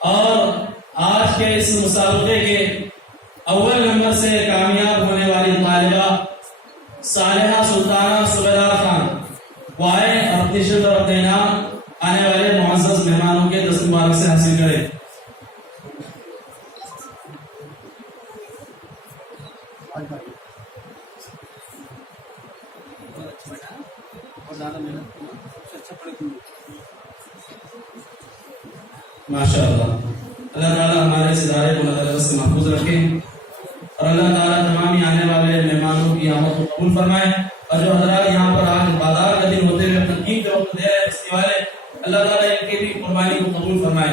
اور آج کے اس مسابقے کے اول نمبر سے کامیاب ہونے والی طالبہ صالحہ سلطانہ سبیدار خان وہ آئے اور اپنی شرط اور اپنے انعام آنے والے معزز مہمانوں کے دست مبارک سے حاصل کرے. ماشاء اللہ. اللہ تعالیٰ ہمارے اس ادارے کو اللہ سے محفوظ رکھے اور اللہ تعالیٰ تمام آنے والے مہمانوں کی آمد کو قبول فرمائے. اور جو حضرات یہاں پر آج بازار کا دن ہوتے ہوئے تنقید کے وقت دے رہے ہیں بستی والے, اللہ تعالیٰ ان کی بھی قربانی کو قبول فرمائے.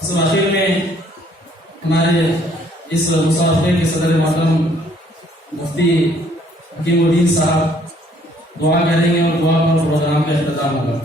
اس آخر میں ہمارے اس مسابقے کے صدر محترم مفتی حکیم الدین صاحب دعا کریں گے اور دعا پر پروگرام کا اختتام ہوگا.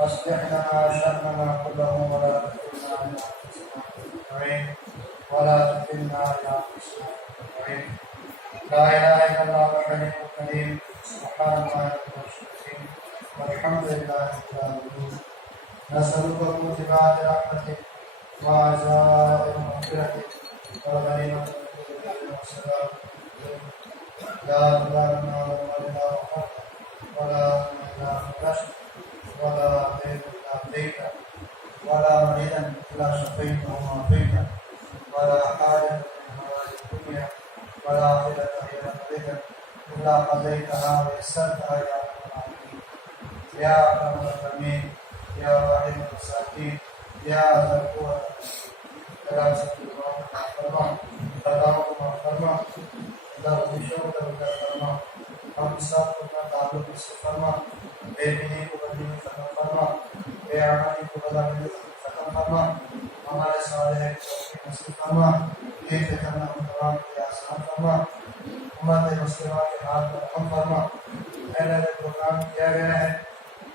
أصلح لنا شأننا كله ولا تكلنا إلى أنفسنا ولا تكلنا إلى أنفسنا. لا إله إلا الله الحليم الكريم سبحان الله المشركين والحمد لله رب العالمين. نسألك موجبات رحمتك وعزائم مغفرتك وغنيمة والسلام لا إله إلا الله ولا إله إلا أنت ولا عبيد إلا عبيك ولا مريدا إلا شفيت وعافيت ولا حاجة من حوائج الدنيا ولا عقيدة إلى قضيك إلا قضيتها ويسرتها يا رب العالمين. يا أكرم الأكرمين يا واحد المساكين يا ذا القوة يا سيد الرحمن اللهم فرما اللهم شوق فرما ہم سب کو اپنا تعلق اس سے فرما, بے بینی کو بدبینی ختم فرما, بے آمانی کو بدامنی ختم فرما, ہمارے سارے نصیب فرما, یہ فتنہ تمام کی آسان فرما, امت مسلمہ کے حال پر رحم فرما. پہلے پروگرام کیا گیا ہے,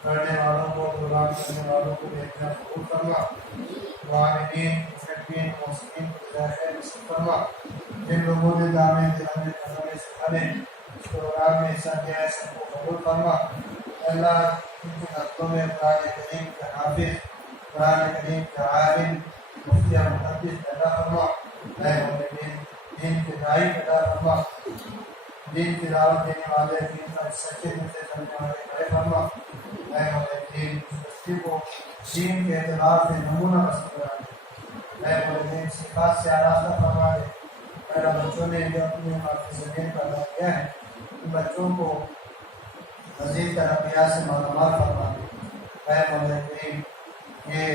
پڑھنے والوں کو پروگرام کرنے والوں کو بہتر قبول فرما, معاونین محبین محسنین کو جزائے خیر نصیب فرما. جن لوگوں نے دامے دلانے کرنے سے پہلے اس پروگرام میں حصہ لیا ہے سب کو قبول فرما. اللہ ان کے حقوں میں قرآن کریم کے حافظ, قرآن کریم کے عالم, مفتی محدث پیدا فرما. اے مومنین دین کے داعی پیدا فرما, دین کی دعوت دینے والے, دین کا سچے دل سے چلنے والے بڑے فرما. اے مومنین اس بستی کو دین کے اعتراف سے نمونہ بستی بنا دے. اے مومنین صفات سے آراستہ فرما دے. میرا بچوں نے جو اپنی حافظ زمین پر ادا کیا ہے ان بچوں کو مزید ترقیات سے معلومات فرما دے. اے مولا کریم یہ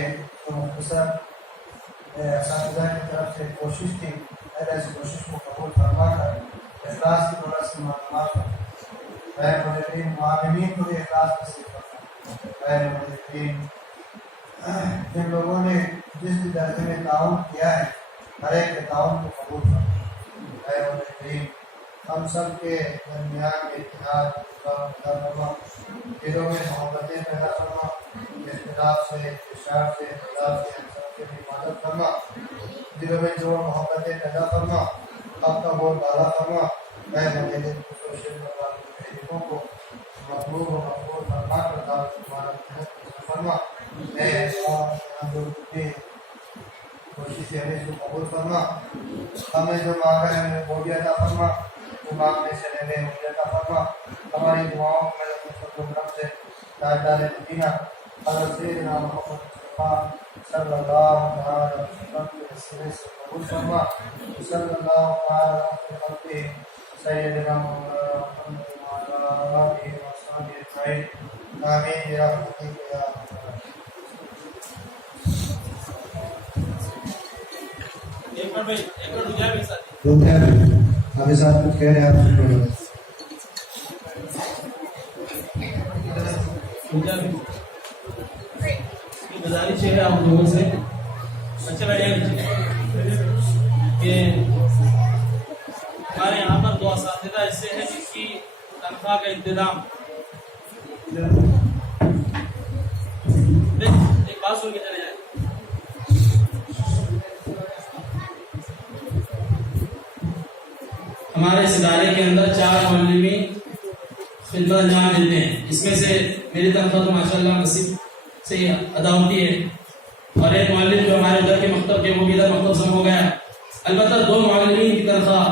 جو مختصر اساتذہ کی طرف سے کوشش تھی, اس کوشش کو قبول فرما کر اخلاص کی طرح سے معلومات فرما. اے مولا کریم معاونین کو بھی اخلاص نصیب فرما. اے مولا کریم جن لوگوں نے جس بھی درجے میں تعاون کیا ہے ہر ایک کے تعاون کو قبول فرما. اے مولا کریم ہم سب کے درمیان اتحاد فرما, دلوں میں محبتیں پیدا فرما, اختلاف سے انتشار سے اختلاف سے ہم سب کی حفاظت فرما. دلوں میں جو محبتیں پیدا فرما, اب کا بول بالا فرما. اے مولا کریم کو مقبول و مقبول فرما کر دعوت تمہارا فرما. اے اللہ کوشش سے ہمیں کو قبول فرما. ہمیں جو مانگا ہے ہمیں وہ بھی عطا فرما, جو مانگنے سے رہے وہ بھی عطا فرما. ہماری دعاؤں میں پروگرام سے تاجدار مدینہ حضرت سیدنا محمد مصطفیٰ صلی اللہ علیہ وسلم کے وسیلے سے قبول فرما. صلی اللہ علیہ وسلم سیدنا محمد أجمعين آمين برحمتك يا أرحم الراحمين. ہمیں ساتھ کچھ کہہ رہے ہیں آپ گزارش ہے آپ لوگوں سے اچھا بیٹھے کہ ہمارے یہاں پر دو اساتذہ ایسے ہیں جس کی تنخواہ کا انتظام ایک بات سن کے چلے جائیں. ہمارے اس ادارے کے اندر 4 معلمین خدمت انجام دیتے ہیں. اس میں سے میری تنخواہ تو ماشاء اللہ نصیب سے ادا ہوتی ہے اور ایک معلم جو ہمارے ادھر کے مکتب کے وہ بھی ادھر مکتب سے ہو گیا. البتہ 2 معلمین کی تنخواہ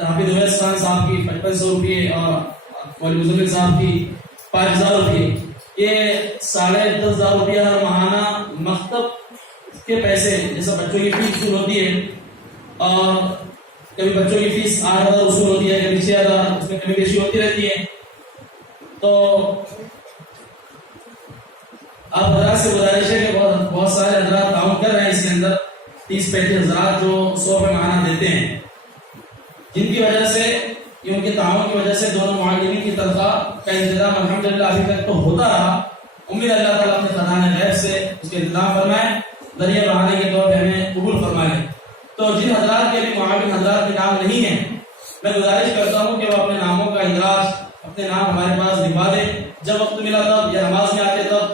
حافظ اویس خان صاحب کی 5500 روپئے اور مولوی مزمل صاحب کی 5000 روپئے. یہ 10,500 روپیہ ہر ماہانہ مکتب کے پیسے جیسا بچوں کی فیس وصول ہوتی ہے اور کبھی بچوں کی فیس 8,000 وصول ہوتی ہے کبھی 6,000 اس میں کمی بیشی ہوتی رہتی ہے. تو آپ حضرات سے گزارش ہے کہ بہت سارے حضرات تعاون کر رہے ہیں اس کے اندر 30-35 حضرات جو 100 روپے ماہانہ دیتے ہیں جن کی وجہ سے ان کے تعاون کی وجہ سے دونوں معلمین کی تنخواہ کا انتظام الحمدللہ ابھی تک تو ہوتا رہا. امید اللہ تعالیٰ اپنے خزانہ غیب سے اس کے انتظام فرمائے ذریعہ بڑھانے کے طور پہ ہمیں قبول فرمائے. تو جن حضرات کے بھی معاون حضرات کے نام نہیں ہیں میں گزارش کرتا ہوں کہ وہ اپنے ناموں کا اندراج اپنے نام ہمارے پاس لکھوا دیں جب وقت ملا تب یا نماز میں آتے تب,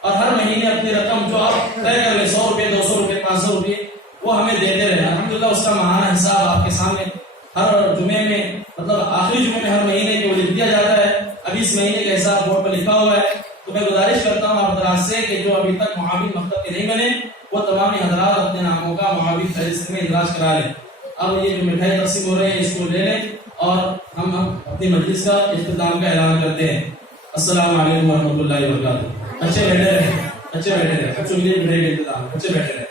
اور ہر مہینے اپنی رقم جو آپ طے کر لیں 100 روپے 200 روپے 500 روپے وہ ہمیں دیتے رہے. الحمدللہ اس کا ماہانہ حساب آپ کے سامنے ہر جمعے میں مطلب آخری جمعے میں ہر مہینے کے وہ لکھ دیا جاتا ہے. ابھی اس مہینے کا حساب بورڈ پر لکھا ہوا ہے. تو میں گزارش کرتا ہوں آپ حضرات سے کہ جو ابھی تک معاون مکتب کے نہیں بنے وہ تمام حضرات اپنے ناموں کا معاون فہرست میں اندراج کرا لیں. اب یہ جو مٹھائی تقسیم ہو رہے ہیں اس کو لے لیں اور ہم اپنی مجلس کا اختتام کا اعلان کرتے ہیں. السلام علیکم ورحمۃ اللہ وبرکاتہ. اچھے بیٹھے رہے بچوں کے لیے مٹھائی کا انتظام اچھے بیٹھے رہے.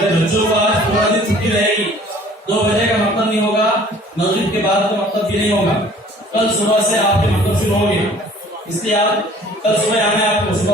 بچوں کا پورا دن چھٹی رہے گی. 2 بجے کا مکتب نہیں ہوگا, مغرب کے بعد کا مکتب بھی نہیں ہوگا. کل صبح سے آپ کے مکتب شروع ہو گیا, اس لیے آپ کل صبح آنا ہے. آپ کو صبح